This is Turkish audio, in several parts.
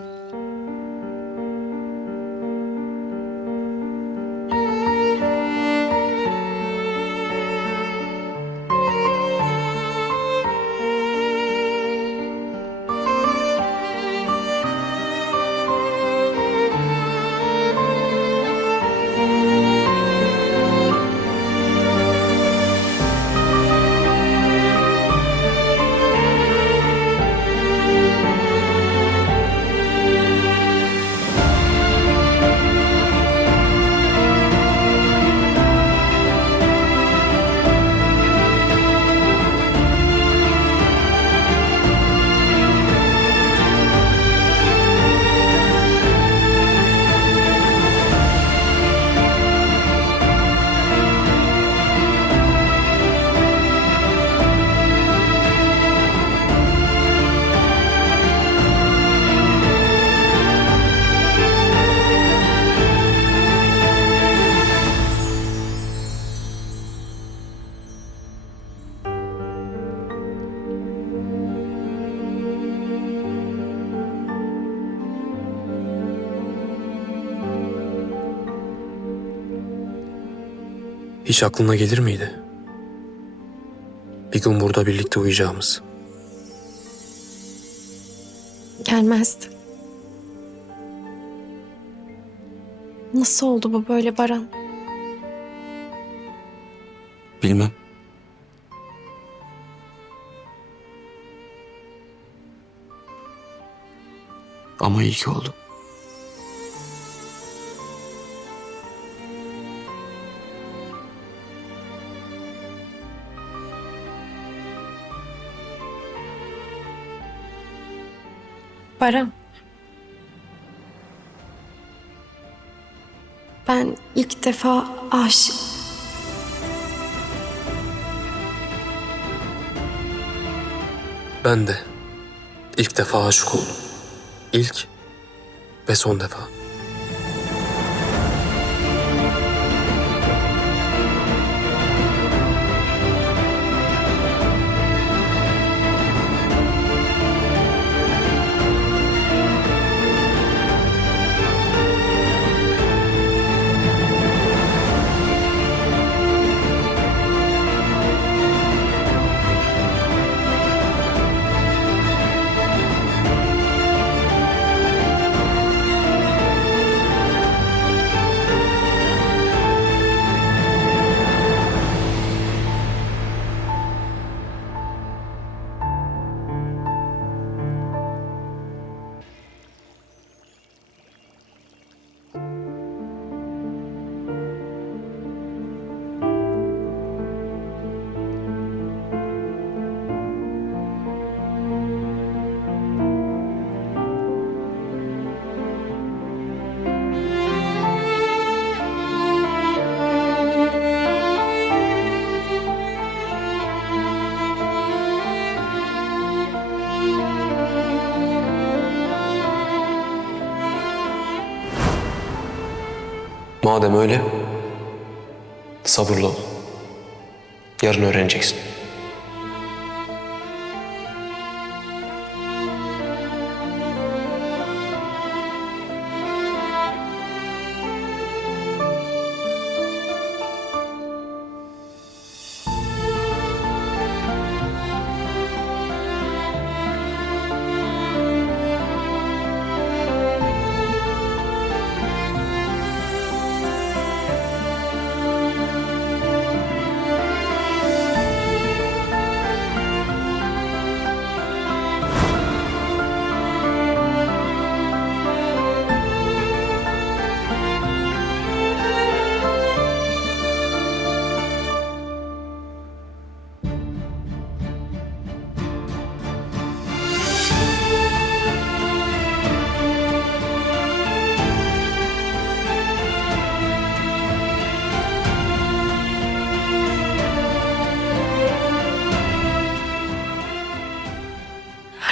了。Hiç aklına gelir miydi? Bir gün burada birlikte uyuyacağımız. Gelmezdi. Nasıl oldu bu böyle Baran? Bilmem. Ama iyi ki oldu. Baran. Ben ilk defa aşık... Ben de ilk defa aşık oldum. İlk ve son defa. Madem öyle, sabırlı ol. Yarın öğreneceksin.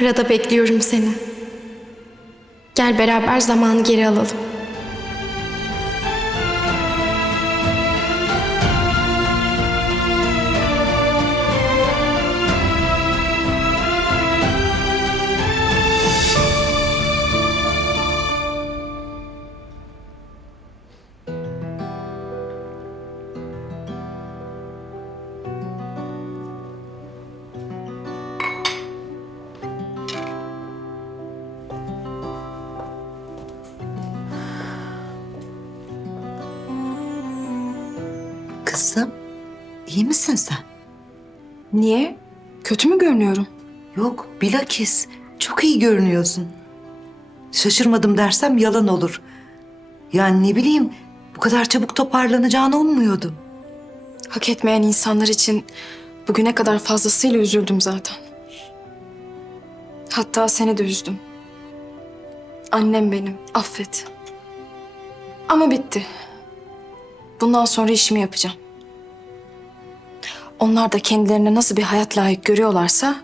Arada bekliyorum seni. Gel beraber zamanı geri alalım. Kızım, iyi misin sen? Niye? Kötü mü görünüyorum? Yok, bilakis çok iyi görünüyorsun. Şaşırmadım dersem yalan olur. Yani ne bileyim, bu kadar çabuk toparlanacağını ummuyordum. Hak etmeyen insanlar için bugüne kadar fazlasıyla üzüldüm zaten. Hatta seni de üzdüm. Annem benim, affet. Ama bitti. Bundan sonra işimi yapacağım. Onlar da kendilerine nasıl bir hayat layık görüyorlarsa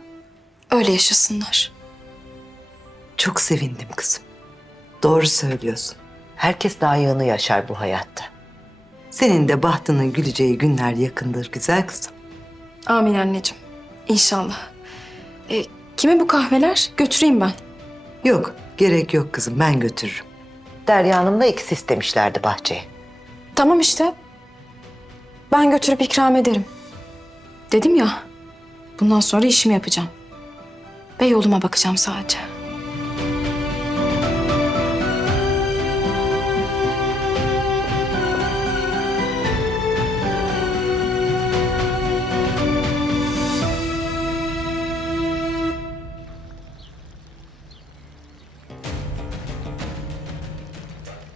öyle yaşasınlar. Çok sevindim kızım. Doğru söylüyorsun. Herkes layığını yaşar bu hayatta. Senin de bahtının güleceği günler yakındır güzel kızım. Amin anneciğim. İnşallah. E, kime bu kahveler? Götüreyim ben. Yok, gerek yok kızım ben götürürüm. Derya Hanım'la ikisi istemişlerdi bahçeye. Tamam işte. Ben götürüp ikram ederim. Dedim ya. Bundan sonra işimi yapacağım. Ve yoluma bakacağım sadece.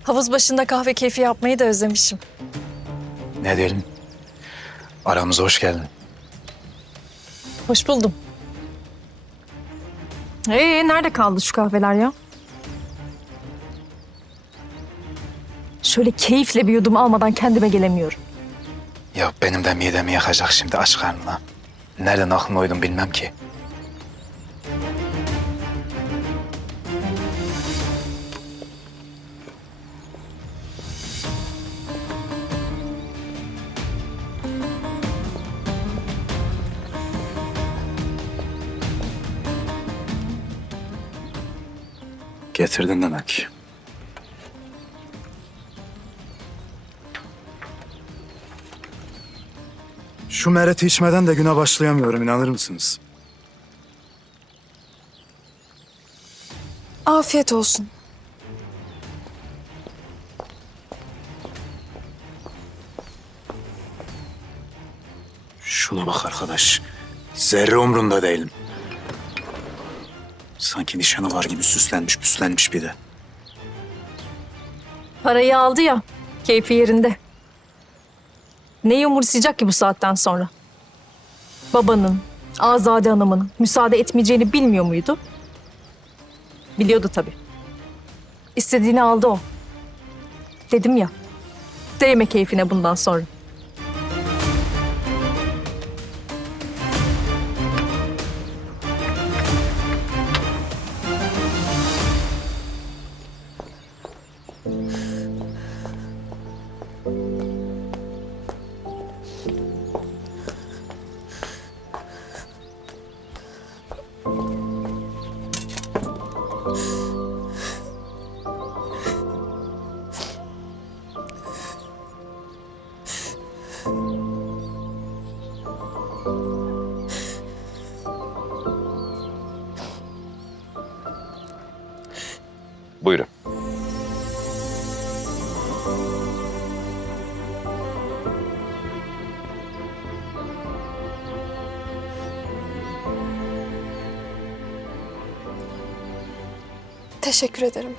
Havuz başında kahve keyfi yapmayı da özlemişim. Ne diyelim? Aramıza hoş geldin. Hoş buldum. Ee, nerede kaldı şu kahveler ya? Şöyle keyifle bir yudum almadan kendime gelemiyorum. Ya benim de midemi yakacak şimdi aç karnına. Nereden aklına uydun bilmem ki. Getirdin demek. Şu mereti içmeden de güne başlayamıyorum inanır mısınız? Afiyet olsun. Şuna bak arkadaş. Zerre umrunda değilim. Sanki nişanı var gibi süslenmiş püslenmiş bir de. Parayı aldı ya, keyfi yerinde. Ne umursayacak ki bu saatten sonra? Babanın, Azade Hanım'ın müsaade etmeyeceğini bilmiyor muydu? Biliyordu tabii. İstediğini aldı o. Dedim ya, değme keyfine bundan sonra. Teşekkür ederim.